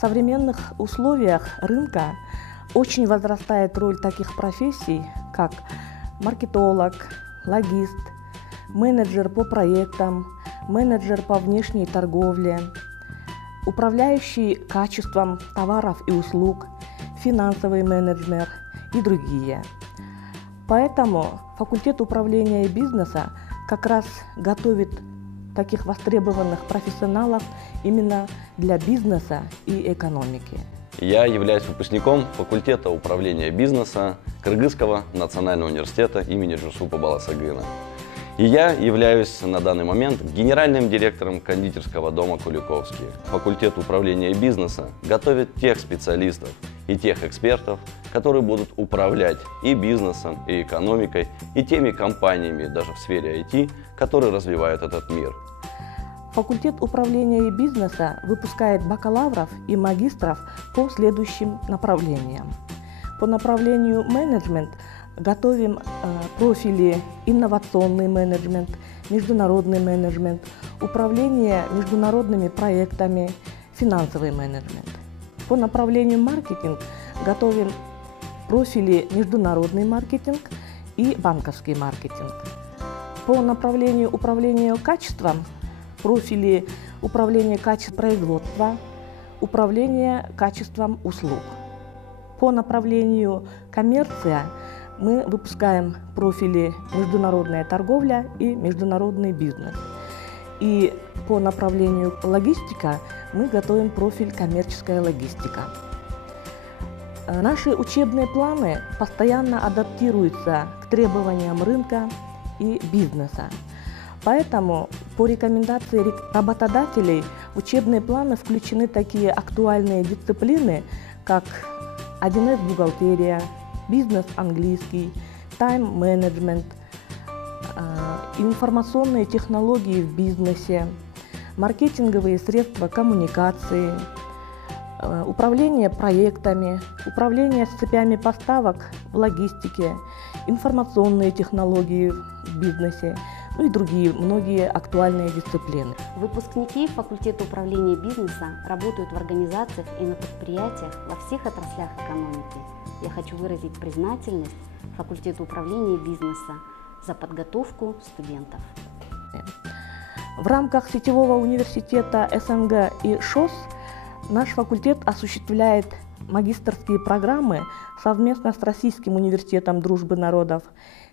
современных условиях рынка очень возрастает роль таких профессий, как маркетолог, логист, менеджер по проектам, менеджер по внешней торговле, управляющий качеством товаров и услуг, финансовый менеджер и другие. Поэтому факультет управления бизнеса как раз готовит таких востребованных профессионалов именно для бизнеса и экономики. Я являюсь выпускником факультета управления бизнеса Кыргызского национального университета имени Жусупа Баласагына. И я являюсь на данный момент генеральным директором кондитерского дома Куликовский. Факультет управления бизнеса готовит тех специалистов и тех экспертов, которые будут управлять и бизнесом, и экономикой, и теми компаниями, даже в сфере IT, которые развивают этот мир. Факультет управления бизнеса выпускает бакалавров и магистров по следующим направлениям. По направлению менеджмент готовим профили инновационный менеджмент, международный менеджмент, управление международными проектами, финансовый менеджмент. По направлению маркетинг готовим профили международный маркетинг и банковский маркетинг. По направлению управления качеством профили управления качеством производства, управление качеством услуг. По направлению коммерция мы выпускаем профили международная торговля и международный бизнес. И по направлению логистика мы готовим профиль коммерческая логистика. Наши учебные планы постоянно адаптируются к требованиям рынка и бизнеса. Поэтому по рекомендации работодателей в учебные планы включены такие актуальные дисциплины, как 1С бухгалтерия, бизнес английский, тайм-менеджмент, информационные технологии в бизнесе, маркетинговые средства коммуникации, управление проектами, управление с цепями поставок в логистике, информационные технологии в бизнесе, ну и другие многие актуальные дисциплины. Выпускники факультета управления бизнеса работают в организациях и на предприятиях во всех отраслях экономики. Я хочу выразить признательность факультету управления бизнеса за подготовку студентов. В рамках сетевого университета СНГ и ШОС наш факультет осуществляет магистерские программы совместно с Российским университетом дружбы народов,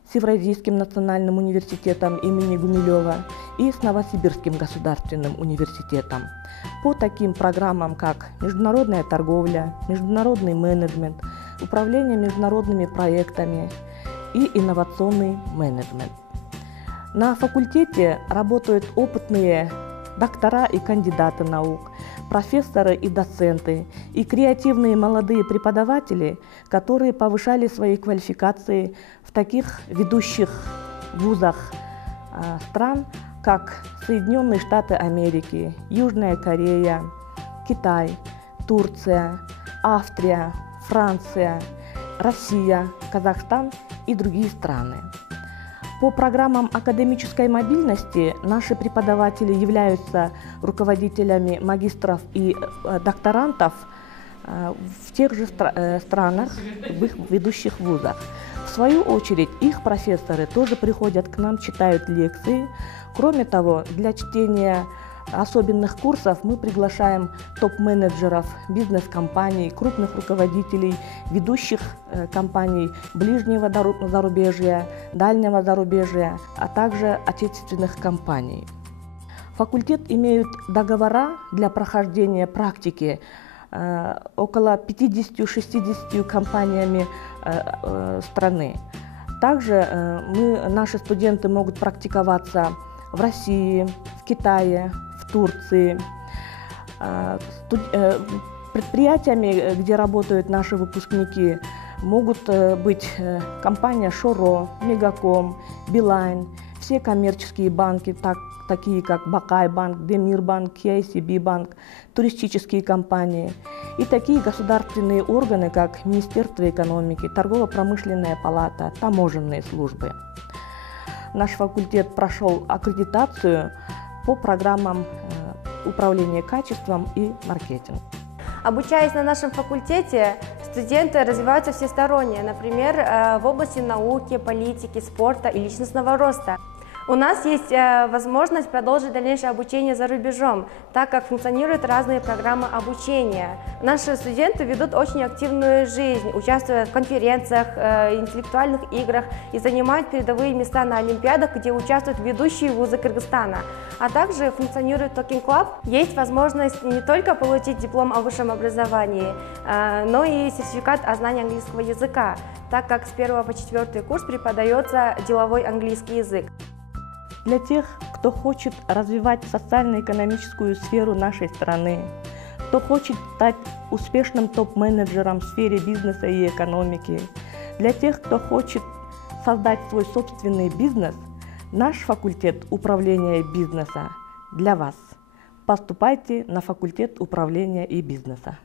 с Евразийским национальным университетом имени Гумилева и с Новосибирским государственным университетом по таким программам, как международная торговля, международный менеджмент, управление международными проектами и инновационный менеджмент. На факультете работают опытные доктора и кандидаты наук, профессоры и доценты, и креативные молодые преподаватели, которые повышали свои квалификации в таких ведущих вузах стран, как Соединенные Штаты Америки, Южная Корея, Китай, Турция, Австрия, Франция, Россия, Казахстан и другие страны. По программам академической мобильности наши преподаватели являются руководителями магистров и докторантов в тех же странах, в их ведущих вузах. В свою очередь, их профессоры тоже приходят к нам, читают лекции. Кроме того, для чтения особенных курсов мы приглашаем топ-менеджеров бизнес-компаний, крупных руководителей ведущих компаний ближнего зарубежья, дальнего зарубежья, а также отечественных компаний. Факультет имеет договора для прохождения практики около 50-60 компаниями страны. Также наши студенты могут практиковаться в России, в Китае, в Турции. Предприятиями, где работают наши выпускники, могут быть компания Шоро, Мегаком, Билайн, все коммерческие банки, такие как Бакай банк, Демир банк, KCB банк, туристические компании и такие государственные органы, как Министерство экономики, Торгово-промышленная палата, таможенные службы. Наш факультет прошел аккредитацию по программам управления качеством и маркетинг. Обучаясь на нашем факультете, студенты развиваются всесторонне, например, в области науки, политики, спорта и личностного роста. У нас есть возможность продолжить дальнейшее обучение за рубежом, так как функционируют разные программы обучения. Наши студенты ведут очень активную жизнь, участвуя в конференциях, интеллектуальных играх и занимают передовые места на олимпиадах, где участвуют ведущие вузы Кыргызстана. А также функционирует Talking Club. Есть возможность не только получить диплом о высшем образовании, но и сертификат о знании английского языка, так как с 1 по 4 курс преподается деловой английский язык. Для тех, кто хочет развивать социально-экономическую сферу нашей страны, кто хочет стать успешным топ-менеджером в сфере бизнеса и экономики, для тех, кто хочет создать свой собственный бизнес, наш факультет управления бизнеса для вас. Поступайте на факультет управления и бизнеса.